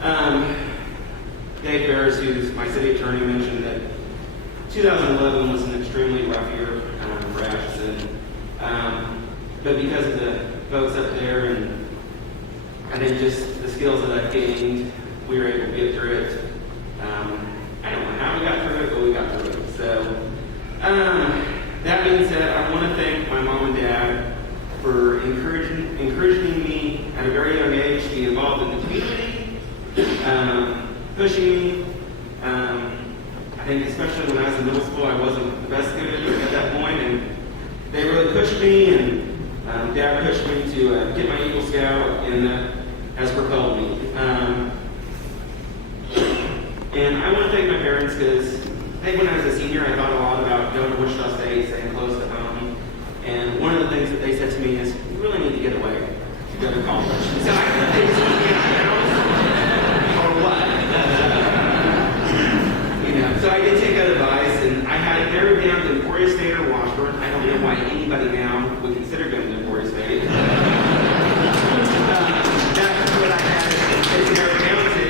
Um, Dave Ferris, who's my city attorney, mentioned that 2011 was an extremely rough year for Atchison. But because of the folks up there and I think just the skills that I've gained, we were able to get through it. I don't know how we got through it, but we got through it. So, that being said, I want to thank my mom and dad for encouraging me at a very young age to be involved in the community, pushing me. I think especially when I was in middle school, I wasn't the best student at that point, and they really pushed me, and Dad pushed me to get my Eagle Scout, and that has propelled me. And I want to thank my parents because I think when I was a senior, I thought a lot about going to Wichita State, staying close to home. And one of the things that they said to me is, you really need to get away to go to college. So I could think, or what? So I did take that advice, and I had it narrowed down to Emporia State or Washburn. I don't know why anybody now would consider going to Emporia State. That's what I had it narrowed down to.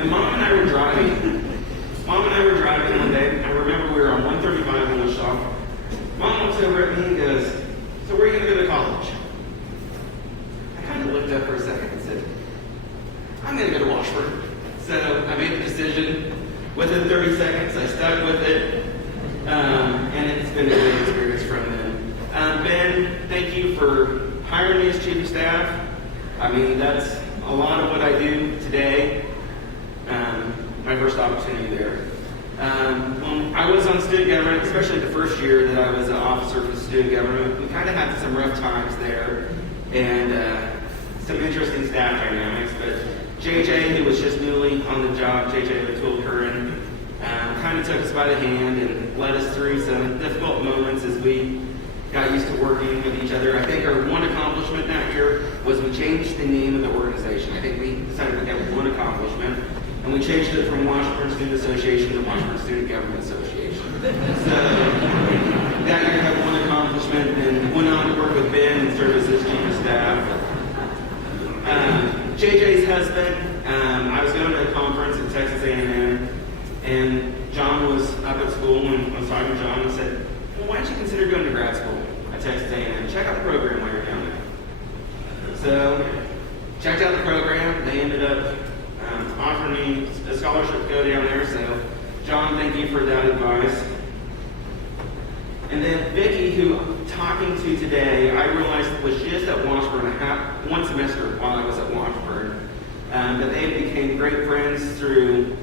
And Mom and I were driving. One day. I remember we were on 135 in Wichita. Mom looks over at me and goes, so where are you going to go to college? I kind of looked up for a second and said, I'm going to go to Washburn. So I made the decision. Within 30 seconds, I stuck with it. And it's been a great experience from then. Ben, thank you for hiring me as chief of staff. I mean, that's a lot of what I do today. My first opportunity there. When I was on student government, especially the first year that I was an officer for student government, we kind of had some rough times there and some interesting staff dynamics. But JJ, who was just newly on the job, JJ O'Toole Curran, kind of took us by the hand and led us through some difficult moments as we got used to working with each other. I think our one accomplishment that year was we changed the name of the organization. I think we decided we had one accomplishment. And we changed it from Washburn Student Association to Washburn Student Government Association. So that year had one accomplishment and went on to work with Ben and serve as his chief of staff. JJ's husband, I was going to a conference at Texas A&M, and John was up at school when I was talking to John and said, well, why don't you consider going to grad school at Texas A&M? Check out the program while you're down there. So checked out the program. They ended up offering me a scholarship to go down there. So, John, thank you for that advice. And then Vicki, who I'm talking to today, I realized was just at Washburn one semester while I was at Washburn. That they became great friends through